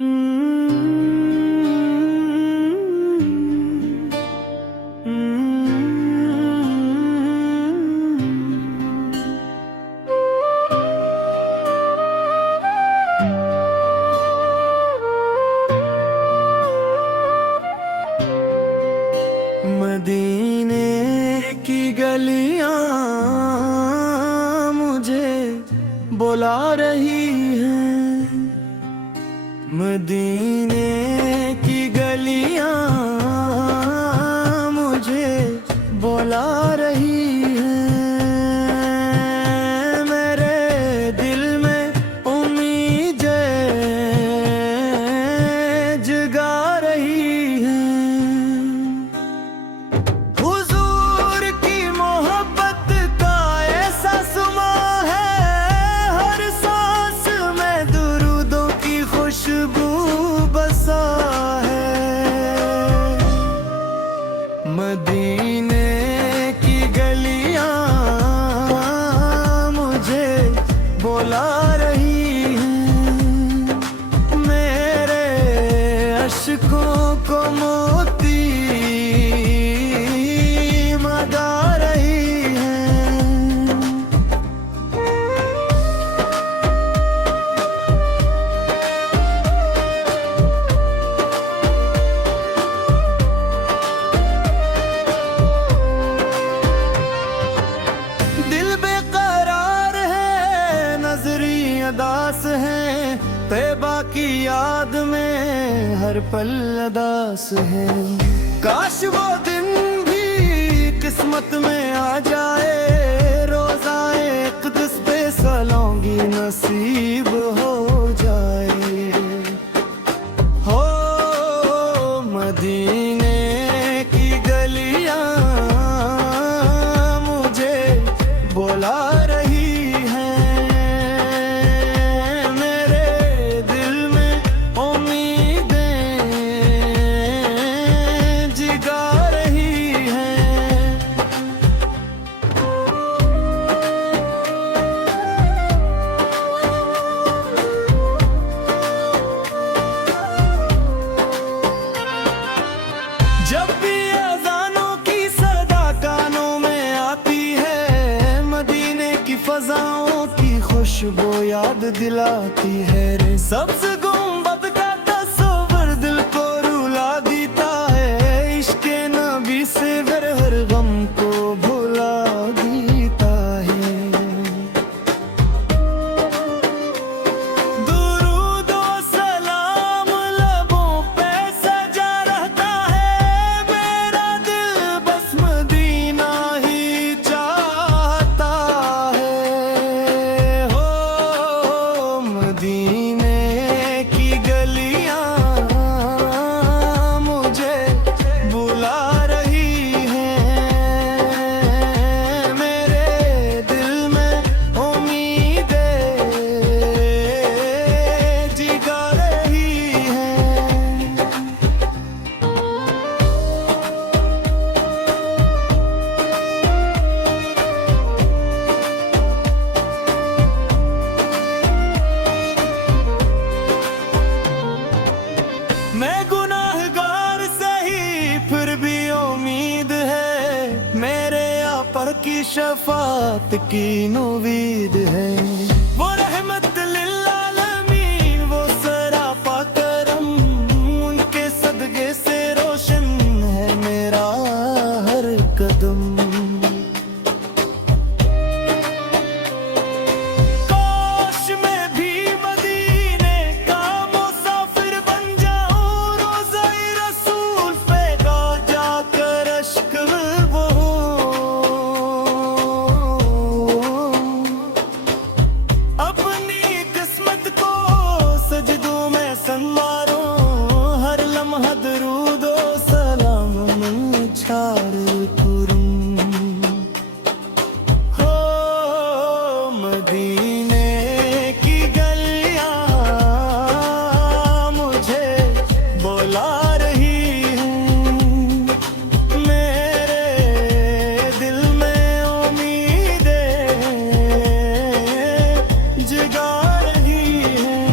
मदीने की गलियां मुझे बुला रही हैं। मदीने की गलियां मुझे बुला रही हैं। मेरे दिल में उम्मीदें जगा रही हैं। हुजूर की मोहब्बत का ऐसा सुमा है, हर सांस में दुरूदों की खुशबू बसा है। मदीने की गलियां मुझे बुला रही हैं। मेरे अश्कों को मोती मगा रही हैं। दिल बेकरार है, नजरी अदास है, तैबा की याद में हर पल अदास है। काश वो दिन भी किस्मत में आ जाए, रोज़ाए क़ुद्स पे सलांगी नसीब हो जाए। हो मदीने की गलियां मुझे बुला रही हैं। मेरे दिल में उम्मीदें जगा रही हैं। जब भी अज़ानों की सदा कानों में आती है, मदीने की फ़ज़ाओं की खुशबू याद दिलाती है रे। सब्ज़ गुंबद का तस्वीर दिल को रुला देता है, इश्क़ नबी से फिर हर गम को भुला देता है। दुरूद व सलाम लबों पे सजा रहता है, मेरा दिल बस मदीना ही चाहता है। हो मदीने की गलियां मुझे बुला रही हैं। मेरे दिल में उम्मीदें जगा रही हैं। मैं गुनाहगार सही फिर भी उम्मीद है, मेरे पर की शफात की उम्मीद है। वो रहमत लिल आलमीन, वो सरापा करम, उनके सदक़े से रोशन है मेरा हर कदम। काश मैं भी मदीने का मुसाफिर बन जाऊं, रोज़ाए रसूल पे गा जाकर अश्क वो। अपनी किस्मत को सजदों में संवारूं, हर लम्हा दुरूद व सलाम में छार करूं। हो मदीने की गलियां मुझे बुला रही हैं। मेरे दिल में उम्मीदें जगा रही हैं।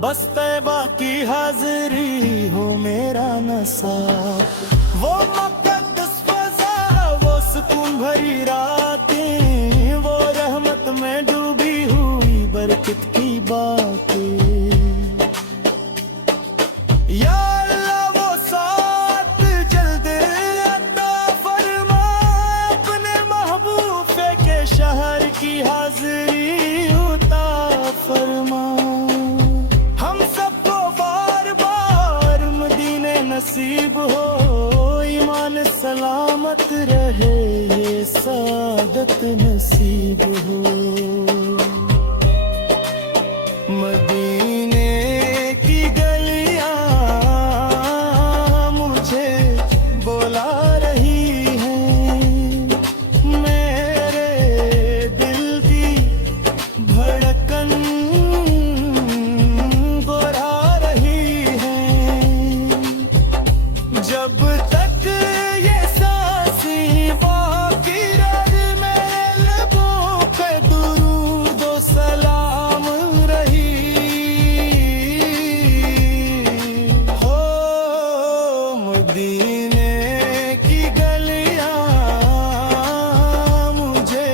बस तैबा की हाजिरी हो मेरा नशा। वो मुक़द्दस फ़ज़ा, वो सुकून भरी रातें, वो रहमत में डूबी हुई बरकत की बातें। या अल्लाह वो साथ जल्द अता फरमा, अपने महबूब के शहर की हाजिरी उता फरमा। हम सबको बार बार मदीने नसीब हो, ईमान सलामत रहे ये सादत नसीब हो। मदीने की गलियां मुझे बुला रही हैं, मेरे दिल की धड़कन बढ़ा रही है। जब तक ये सांसें बाकी रह मेरे लबों पे दुरूद व सलाम रही हो। मदीने की गलियां मुझे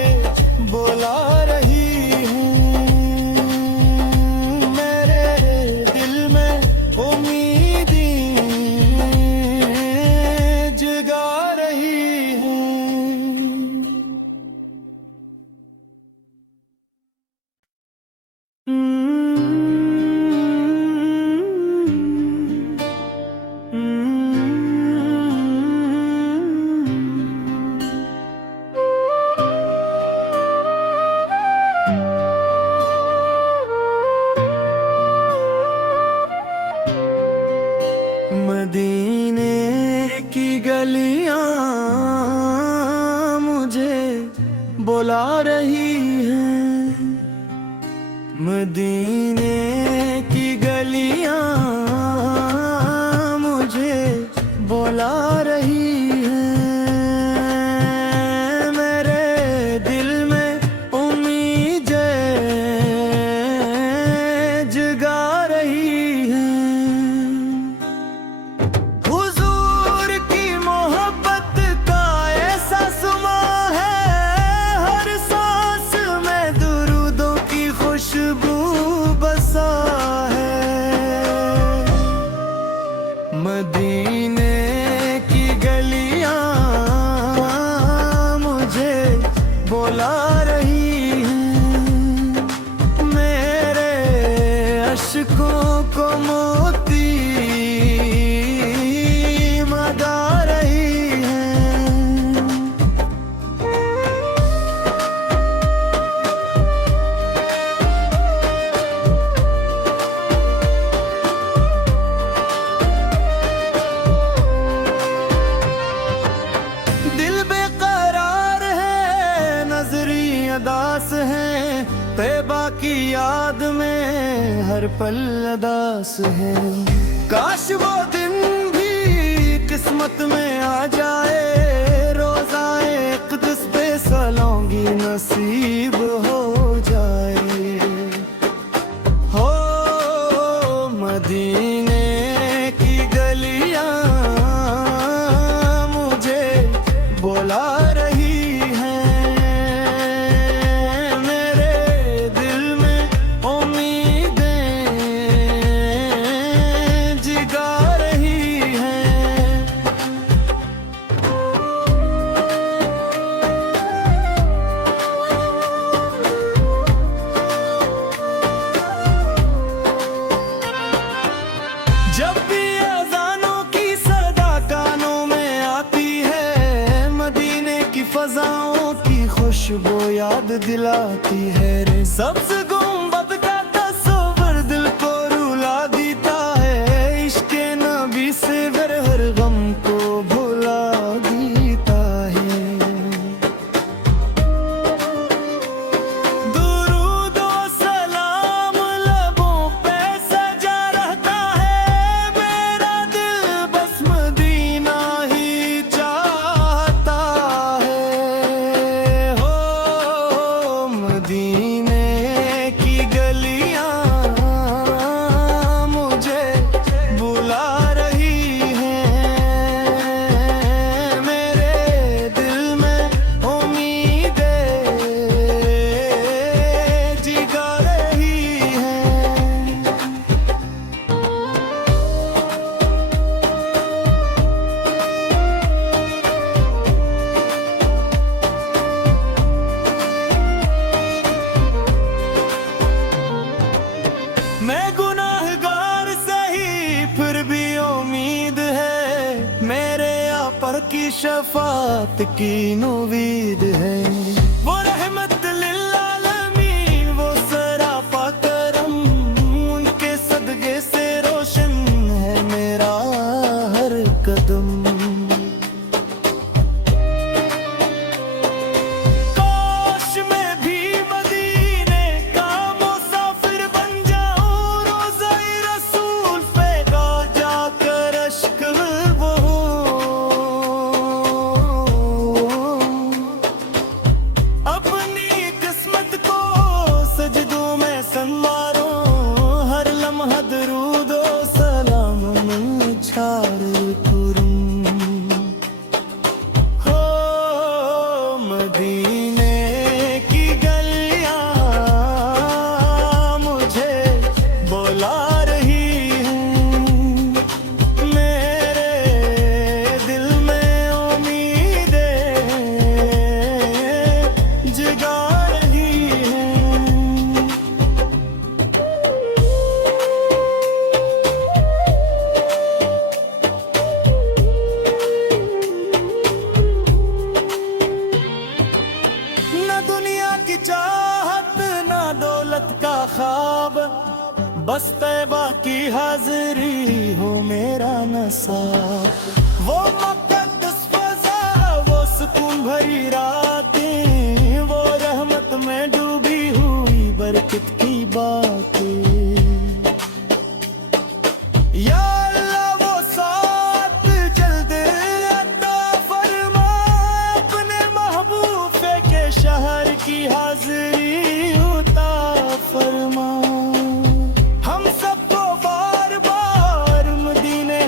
बुला रही हैं, मेरे दिल में उम्मीदें जगा रही हैं। मदीने की गलियां मुझे बुला रही हैं, मदीने की गलियां मुझे बुला रही हैं, मेरे दिल में उम्मीदें जगा रही हैं। हुजूर की मोहब्बत का ऐसा सुमा है, हर सांस में दुरूदों की खुशबू बसा है। मदीने की गलियां मुझे बुला रही हैं, मेरे अश्कों को मोती मगा रही हैं। दिल बेकरार है, नजरी अदास है, तैबा की याद में हर पल अदास है। काश वो दिन भी किस्मत में आ जाए, रोज़ाए क़ुद्स पे सलोंगी नसीब हो जाए। हो मदीने की गलियां मुझे बुला रही हैं, मेरे दिल में उम्मीदें जगा रही हैं। जब भी अज़ानों की सदा कानों में आती है, मदीने की फ़ज़ाओं की खुशबू याद दिलाती है रे। सब्ज़ गुंबद का तस्वीर दिल को रुला देता है, इश्क़ नबी से हर गम को भुला देता है। दुरूद व सलाम लबों पे सजा रहता है, मेरा दिल बस मदीना ही चाहता है। हो मदीने शफात की उम्मीद है। वो रहमत लिल आलमीन, वो सरापा करम, उनके सदके से रोशन है मेरा हर कदम। बस तैबा की हाजिरी हो मेरा नसाब। वो मुक़द्दस फ़ज़ा, वो सुकून भरी रातें, वो रहमत में डूबी हुई बरकत की बातें। या अल्लाह वो साथ जल्द अता फरमा, अपने महबूब के शहर की हाजिरी उता फरमा।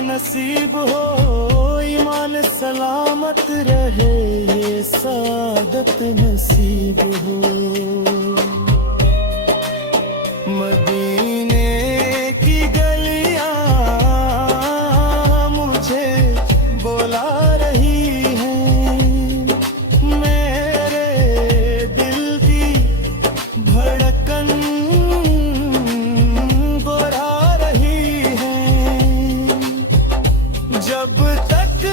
नसीब हो ईमान सलामत रहे, ये सादत नसीब हो। मदीने की गलियां मुझे बुला रही हैं, मेरे दिल की धड़कन जब तक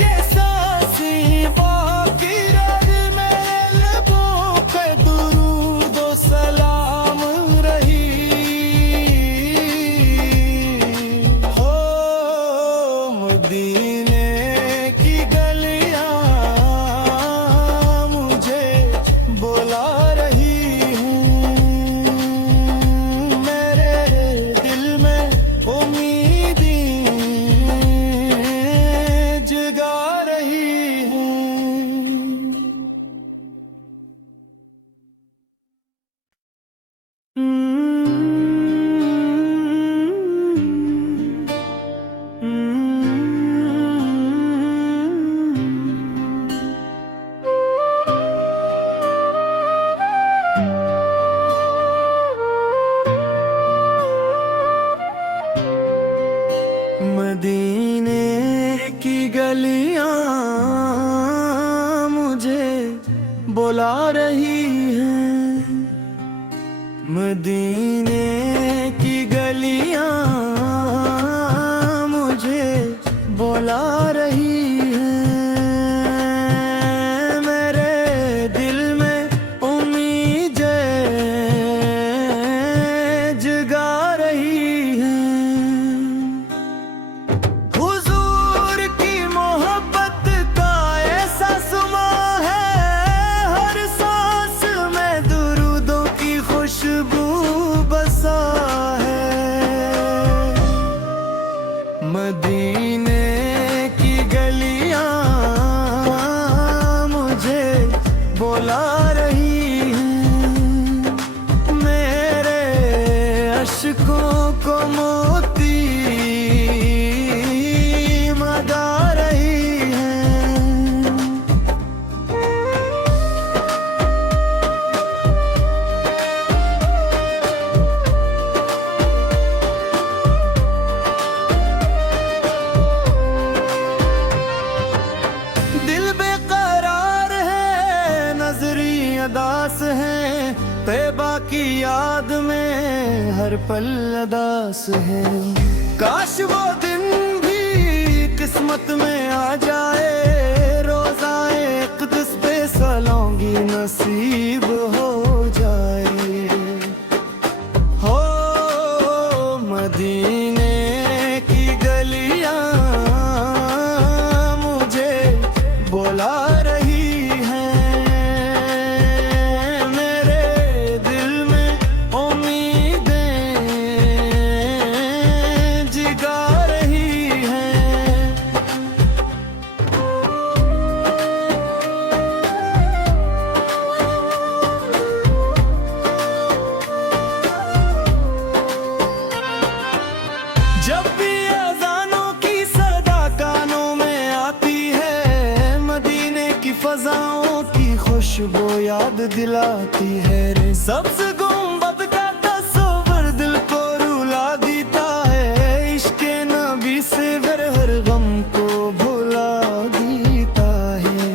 ये सांसें बाकी रही, मेरे लबों पे दुरूद और सलाम रही। हो मदीने की गलियां मुझे बुला रही हैं, मेरे दिल में उम्मीदें मदीने की गलियां मुझे बुला रही हैं, मदीने की गलियां मुझे बुला रही हैं, मेरे दिल में उम्मीदें जगा रही हैं। मदीने की गलियां मुझे बुला रही हैं, मेरे अश्कों को मोती मगा रही हैं। अदास हैं, तैबा की याद में हर पल अदास है। काश वो दिन भी किस्मत में आ जाए, रोज कलौंगी नसीब हो जाए। हो मदीने की गलियां मुझे बुला रही हैं, मेरे दिल में उम्मीदें जगा रही हैं। जब भी अज़ानों की सदा कानों में आती है, मदीने की फ़ज़ाओं की खुशबू याद दिलाती है रे। सब्ज़ गुंबद का तस्वीर दिल को रुला देता है, इश्क़ नबी से हर गम को भुला देता है।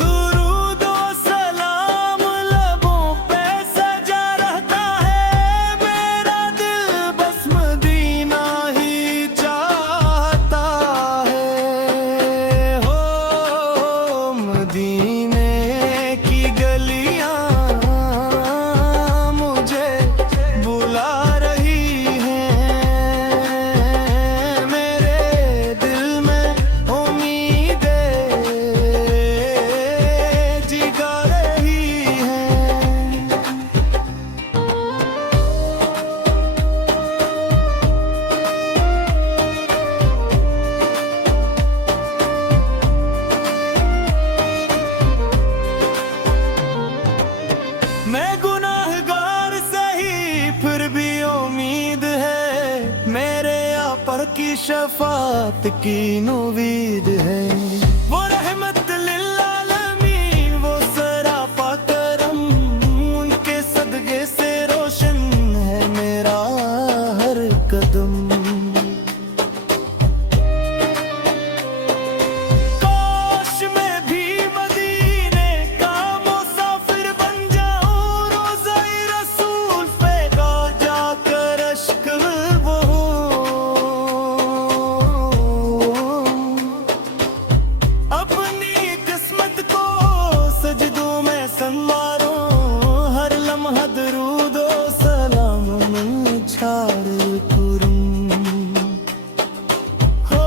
दुरूद व सलाम लबों पे सजा रहता है, मेरा दिल बस मदीना ही चाहता है। हो मदीने की गलियां मुझे बुला रही हैं, मेरे दिल में उम्मीदें जगा रही हैं। मैं गुनाहगार सही फिर भी उम्मीद है, मेरे पर की शफात की उम्मीद है। वो रहमत लिल्लालमीन, वो सरापा करम, उनके सदक़े से रोशन है मेरा हर कदम। काश मैं भी मदीने का मुसाफिर बन जाऊं, रोज़े रसूल पे गा जाकर अश्क बहूं। अपनी किस्मत को सजदों में संवारूं, हर लम्हा दरूद व सलाम में छाड़ करूं। हो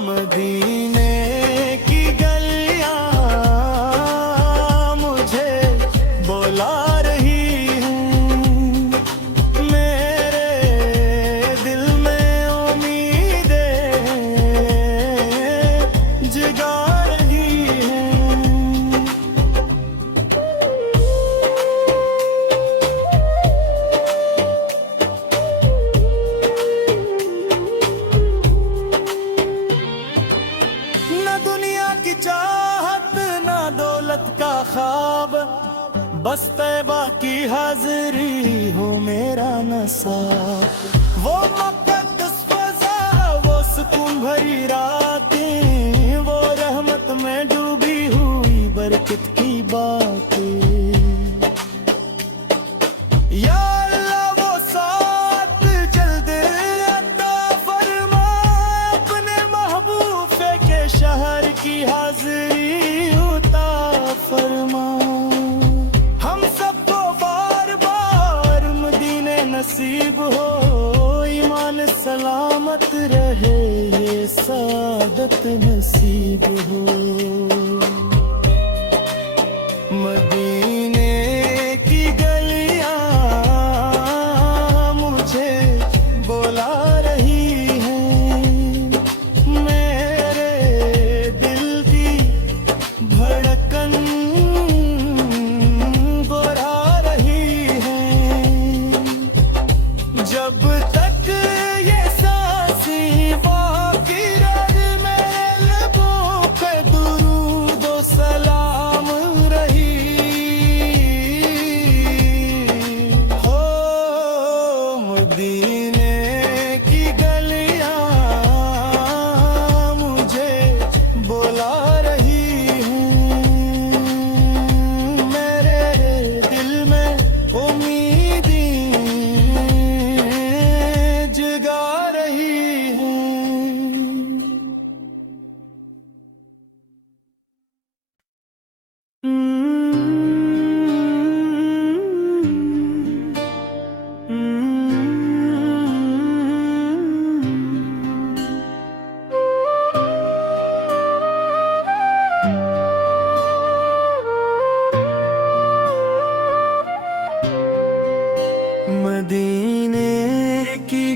मदीने की गलियां मुझे बुला रही हैं, मेरे दिल में उम्मीदें जगा रही हैं। न दुनिया की चाहत न दौलत का ख्वाब, बस तैबा की हाजिरी हो मेरा नसाब। वो मुक़द्दस फ़ज़ा, वो सुकून भरी रातें, वो रहमत में डूबी हुई बरकत की बातें। या अल्लाह वो साथ जल्द अता फरमा, अपने महबूब के शहर की हाजिरी उता फरमा। हम सबको बार बार मदीने नसीब हो, ईमान सलामत रहे ये सादत नसीब।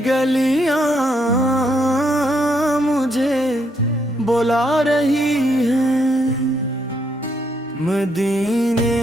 गलियां मुझे बुला रही हैं, मदीने